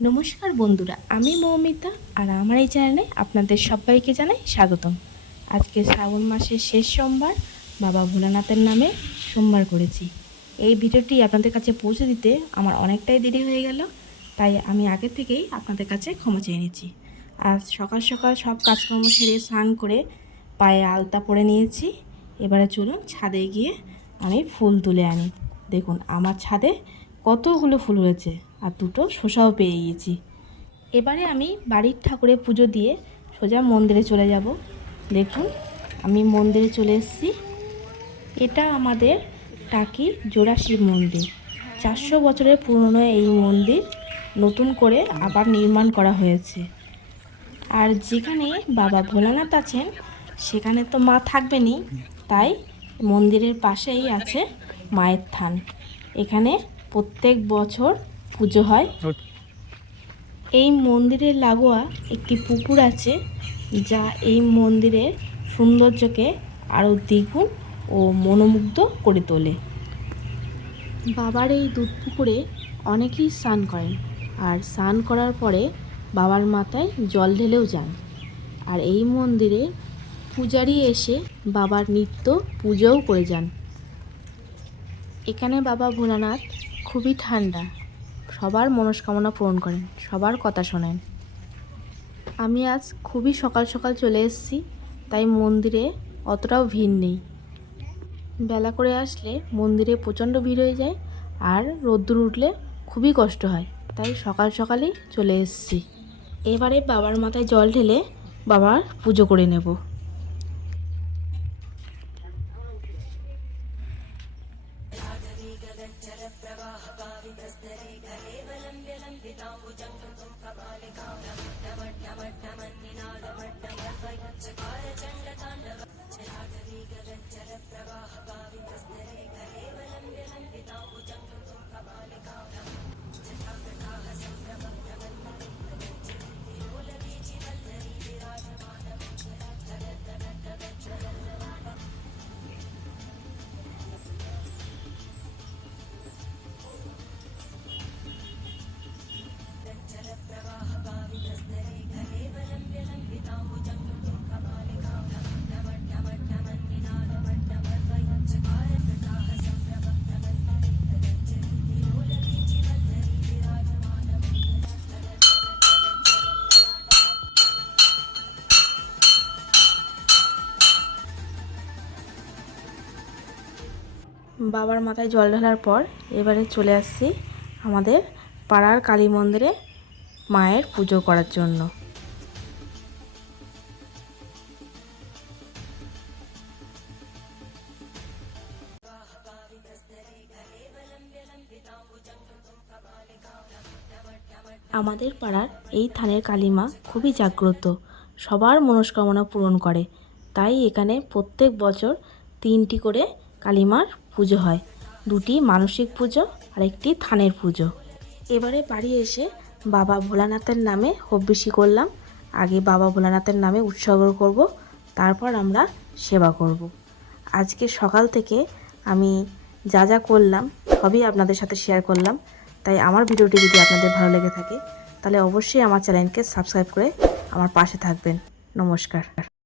নমস্কার বন্ধুরা, আমি মৌমিতা আর আমার এই চ্যানেলে আপনাদের সবাইকে জানাই স্বাগতম। আজকে শ্রাবণ মাসের শেষ সোমবার, বাবা ভোলানাথের নামে সোমবার করেছি। এই ভিডিওটি আপনাদের কাছে পৌঁছে দিতে আমার অনেকটাই দেরি হয়ে গেল, তাই আমি আগে থেকেই আপনাদের কাছে ক্ষমা চেয়ে নিয়েছি আজ সকাল সকাল সব কাজকর্ম সেরে স্নান করে পায়ে আলতা পরে নিয়েছি, এবারে চলুন ছাদে গিয়ে আমি ফুল তুলে আনি। দেখুন, আমার ছাদে কতগুলো ফুল হয়েছে। আর দুটো শসাও পেয়ে গিয়েছি এবারে আমি বাড়ির ঠাকুরে পুজো দিয়ে সোজা মন্দিরে চলে যাব। দেখুন, আমি মন্দিরে চলে এসেছি। এটা আমাদের টাকি জোড়া শিব মন্দির। চারশো বছরের পুরনো এই মন্দির নতুন করে আবার নির্মাণ করা হয়েছে। আর যেখানে বাবা ভোলানাথ আছেন, সেখানে তো মা থাকবেনই। তাই মন্দিরের পাশেই আছে মায়ের থান। এখানে প্রত্যেক বছর পুজো হয়। এই মন্দিরের লাগোয়া একটি পুকুর আছে যা এই মন্দিরের সৌন্দর্যকে আরও দ্বিগুণ ও মনোমুগ্ধ করে তোলে। বাবার এই দুধ পুকুরে অনেকেই স্নান করেন আর স্নান করার পরে বাবার মাথায় জল ঢেলেও যান। আর এই মন্দিরে পূজারি এসে বাবার নিত্য পুজোও করে যান। এখানে বাবা ভোলানাথ খুবই ঠান্ডা। সবার মনস্কামনা পূরণ করেন, সবার কথা শোনেন। আমি আজ খুবই সকাল সকাল চলে এসেছি, তাই মন্দিরে অতটাও ভিড় নেই। বেলা করে আসলে মন্দিরে প্রচণ্ড ভিড় হয়ে যায় আর রোদ্দুর উঠলে খুবই কষ্ট হয়, তাই সকাল সকালই চলে এসেছি। এবারে বাবার মাথায় জল ঢেলে বাবার পুজো করে নেব। वेगगज्जलप्रवाहकावितस्तरे घरेवलम्ब्य लम्बिताम्बुजङ्कृतुम् प्रबालिकां বাবার মাথায় জল ঢালার পর এবারে চলে আসছি আমাদের পাড়ার কালী মন্দিরে মায়ের পুজো করার জন্য। আমাদের পাড়ার এই থানের কালীমা খুবই জাগ্রত, সবার মনস্কামনা পূরণ করে। তাই এখানে প্রত্যেক বছর তিনটি করে কালীমার পুজো হয়। দুটি মানসিক পুজো আর একটি থানের পুজো। এবারে বাড়ি এসে বাবা ভোলানাথের নামে হব্বিসি করলাম। আগে বাবা ভোলানাথের নামে উৎসর্গ করব, তারপর আমরা সেবা করব। আজকে সকাল থেকে আমি যা যা করলাম, সবই আপনাদের সাথে শেয়ার করলাম। তাই আমার ভিডিওটি যদি আপনাদের ভালো লেগে থাকে, তাহলে অবশ্যই আমার চ্যানেলকে সাবস্ক্রাইব করে আমার পাশে থাকবেন। নমস্কার।